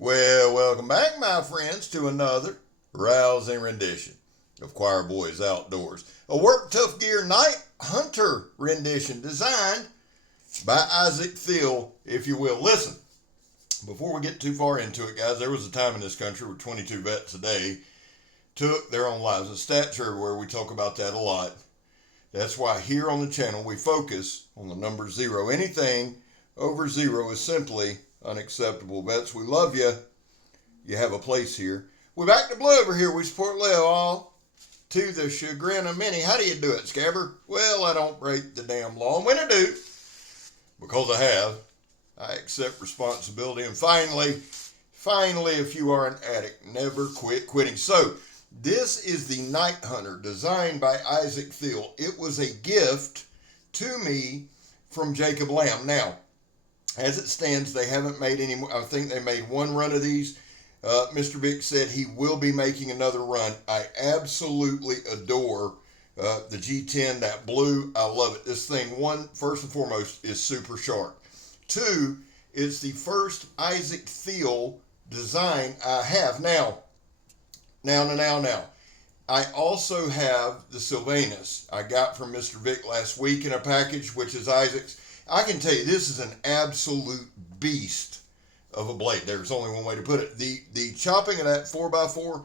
Well, welcome back, my friends, to another rousing rendition of Choir Boys Outdoors. A Work Tough Gear Night Hunter rendition designed by Issac, thill, if you will. Listen, before we get too far into it, guys, there was a time in this country where 22 vets a day took their own lives. The stats are everywhere. We talk about that a lot. That's why here on the channel we focus on the number 0. Anything over 0 is simply unacceptable. Vets, we love you. You have a place here. We're back to blue over here. We support Leo all to the chagrin of many. How do you do it, Scabber? Well, I don't break the damn law. And when I do, because I accept responsibility. And finally, if you are an addict, never quit quitting. So, this is the Night Hunter designed by Issac, thill. It was a gift to me from Jacob Lamb. Now, as it stands, they haven't made any more. I think they made one run of these. Mr. Vic said he will be making another run. I absolutely adore the G10, that blue. I love it. This thing, first and foremost, is super sharp. 2, it's the first Issac thill design I have. Now. I also have the Sylvanus I got from Mr. Vic last week in a package, which is Issac's. I can tell you this is an absolute beast of a blade. There's only one way to put it. The chopping of that 4x4,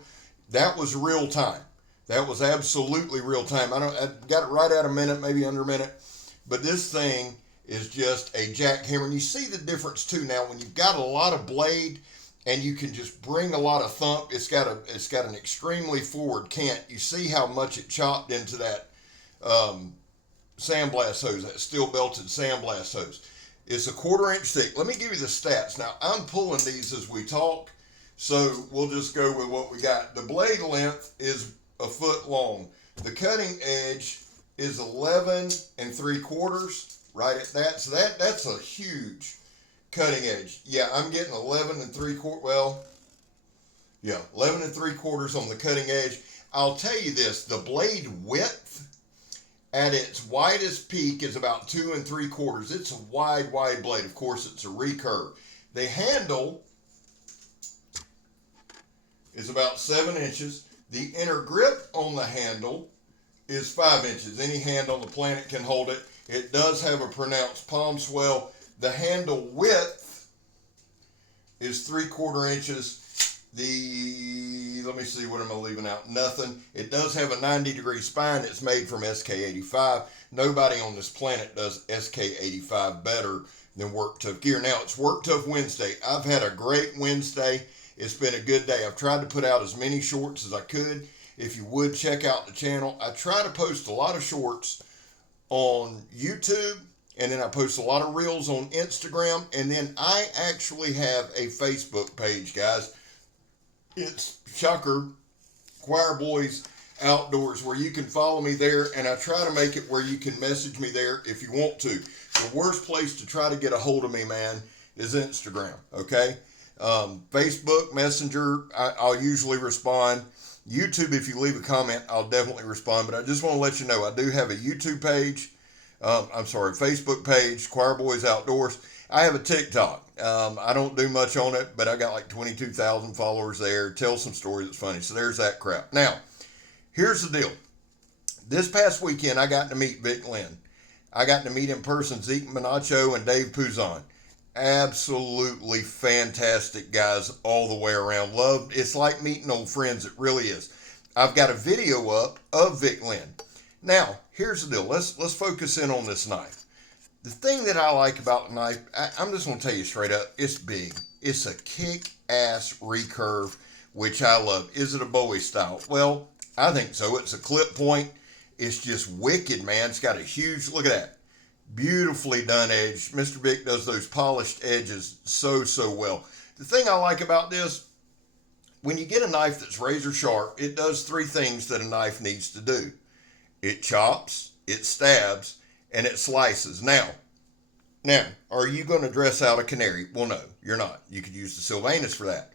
that was real time. That was absolutely real time. I got it right at a minute, maybe under a minute. But this thing is just a jackhammer. And you see the difference too now when you've got a lot of blade and you can just bring a lot of thump. It's got an extremely forward cant. You see how much it chopped into that sandblast hose, that steel belted sandblast hose. It's a 1/4 inch thick. Let me give you the stats. Now, I'm pulling these as we talk, so we'll just go with what we got. The blade length is a foot long. The cutting edge is 11 3/4, right at that. So that's a huge cutting edge. Yeah, I'm getting 11 3/4. Well, yeah, 11 3/4 on the cutting edge. I'll tell you this, the blade width at its widest peak is about 2 3/4. It's a wide blade. Of course, it's a recurve. The handle is about 7 inches. The inner grip on the handle is 5 inches. Any hand on the planet can hold it. It does have a pronounced palm swell. The handle width is 3/4 inches. Let me see, what am I leaving out? Nothing. It does have a 90-degree spine. It's made from SK85. Nobody on this planet does SK85 better than Work Tough Gear. Now, it's Work Tough Wednesday. I've had a great Wednesday. It's been a good day. I've tried to put out as many shorts as I could. If you would, check out the channel. I try to post a lot of shorts on YouTube, and then I post a lot of reels on Instagram, and then I actually have a Facebook page, guys. It's shocker, Choir Boys Outdoors, where you can follow me there, and I try to make it where you can message me there if you want to. The worst place to try to get a hold of me, man, is Instagram, okay? Facebook, Messenger, I'll usually respond. YouTube, if you leave a comment, I'll definitely respond, but I just want to let you know, I do have a YouTube page, Facebook page, Choir Boys Outdoors. I have a TikTok. I don't do much on it, but I got like 22,000 followers there. Tell some stories that's funny. So there's that crap. Now, here's the deal. This past weekend, I got to meet Vic Lynn. I got to meet in person Zeke Manacho and Dave Puzon. Absolutely fantastic guys all the way around. It's like meeting old friends. It really is. I've got a video up of Vic Lynn. Now, here's the deal. Let's focus in on this knife. The thing that I like about the knife, I'm just going to tell you straight up, it's big. It's a kick-ass recurve, which I love. Is it a Bowie style? Well, I think so. It's a clip point. It's just wicked, man. It's got a huge, look at that, beautifully done edge. Mr. Vic does those polished edges so well. The thing I like about this, when you get a knife that's razor sharp, it does 3 things that a knife needs to do. It chops, it stabs, and it slices. Now, are you going to dress out a canary? Well, no, you're not. You could use the Sylvanus for that.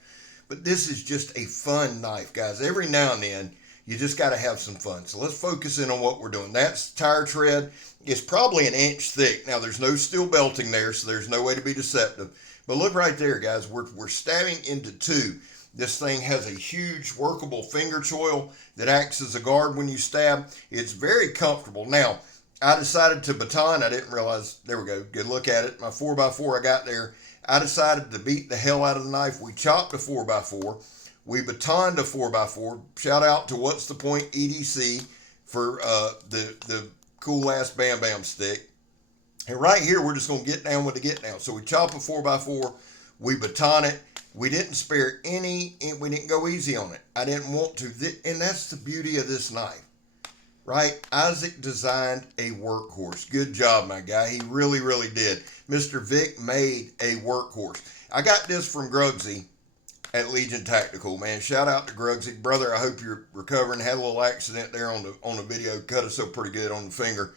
But this is just a fun knife, guys. Every now and then, you just got to have some fun. So let's focus in on what we're doing. That's tire tread. It's probably 1 inch thick. Now, there's no steel belting there, so there's no way to be deceptive. But look right there, guys. We're stabbing into 2. This thing has a huge workable finger choil that acts as a guard when you stab. It's very comfortable. Now, I decided to baton. I didn't realize, there we go, good look at it. My 4x4 I got there. I decided to beat the hell out of the knife. We chopped a 4x4. We batoned a 4x4. Shout out to What's the Point EDC for the cool ass Bam Bam stick. And right here, we're just going to get down with the get down. So we chop a 4x4. We baton it. We didn't spare any, we didn't go easy on it. I didn't want to. And that's the beauty of this knife, right? Issac designed a workhorse. Good job, my guy. He really, really did. Mr. Vic made a workhorse. I got this from Grugsy at Legion Tactical, man. Shout out to Grugsy. Brother, I hope you're recovering. Had a little accident there on the video. Cut us up pretty good on the finger.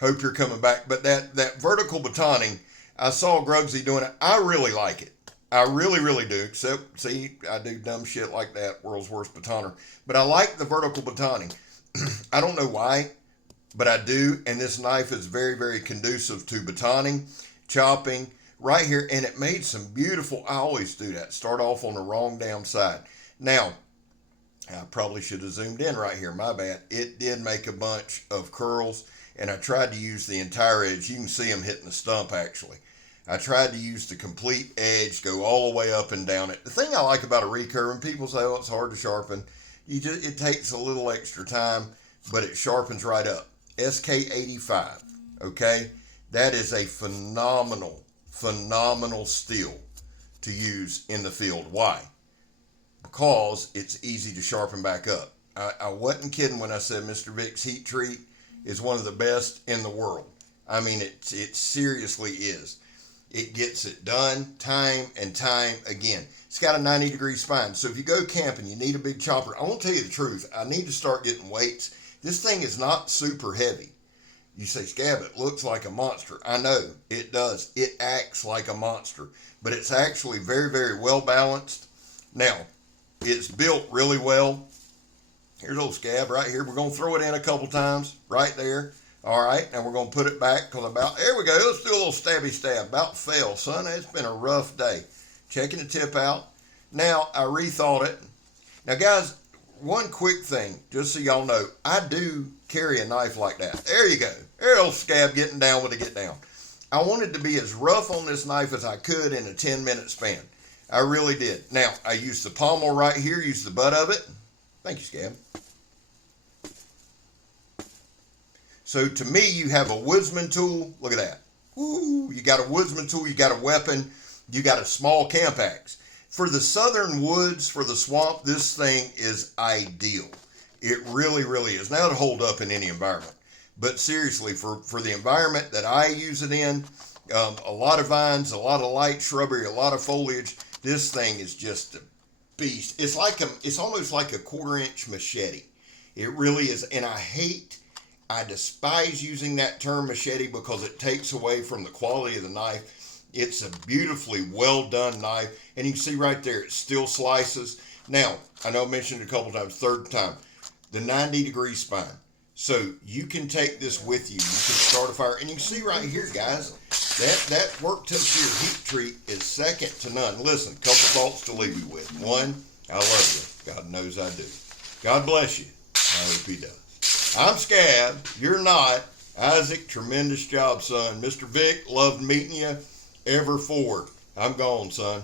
Hope you're coming back. But that vertical batoning, I saw Grugsy doing it. I really like it. I really, really do, except, see, I do dumb shit like that, world's worst batoner. But I like the vertical batoning. I don't know why, but I do, and this knife is very, very conducive to batoning, chopping, right here, and it made some beautiful, I always do that, start off on the wrong damn side. Now, I probably should have zoomed in right here, my bad. It did make a bunch of curls, and I tried to use the entire edge. You can see them hitting the stump, actually. I tried to use the complete edge, go all the way up and down it. The thing I like about a recurve, and people say, oh, it's hard to sharpen. It takes a little extra time, but it sharpens right up. SK85, okay? That is a phenomenal, phenomenal steel to use in the field. Why? Because it's easy to sharpen back up. I wasn't kidding when I said Mr. Vic's heat treat is one of the best in the world. I mean, it seriously is. It gets it done time and time again. It's got a 90-degree spine. So if you go camping, you need a big chopper. I won't tell you the truth. I need to start getting weights. This thing is not super heavy. You say, Scab, it looks like a monster. I know, it does. It acts like a monster. But it's actually very, very well balanced. Now, it's built really well. Here's old Scab right here. We're going to throw it in a couple times right there. All right, and we're going to put it back because there we go. Let's do a little stabby stab. About fell, son. It's been a rough day. Checking the tip out. Now, I rethought it. Now, guys, one quick thing, just so y'all know, I do carry a knife like that. There you go. There's old Scab getting down with the get down. I wanted to be as rough on this knife as I could in a 10-minute span. I really did. Now, I used the pommel right here, used the butt of it. Thank you, Scab. So to me, you have a woodsman tool. Look at that. Woo, you got a woodsman tool, you got a weapon, you got a small camp axe. For the southern woods, for the swamp, this thing is ideal. It really, really is. Now it'll hold up in any environment. But seriously, for the environment that I use it in, a lot of vines, a lot of light shrubbery, a lot of foliage, this thing is just a beast. It's almost like a 1/4-inch machete. It really is. And I despise using that term machete because it takes away from the quality of the knife. It's a beautifully well done knife. And you can see right there, it still slices. Now, I know I mentioned it a couple times, third time, the 90-degree spine. So you can take this with you. You can start a fire. And you can see right here, guys, that work tip to your heat treat is second to none. Listen, a couple thoughts to leave you with. One, I love you. God knows I do. God bless you. I hope he does. I'm Scab. You're not. Issac, tremendous job, son. Mr. Vic, loved meeting you. Ever forward. I'm gone, son.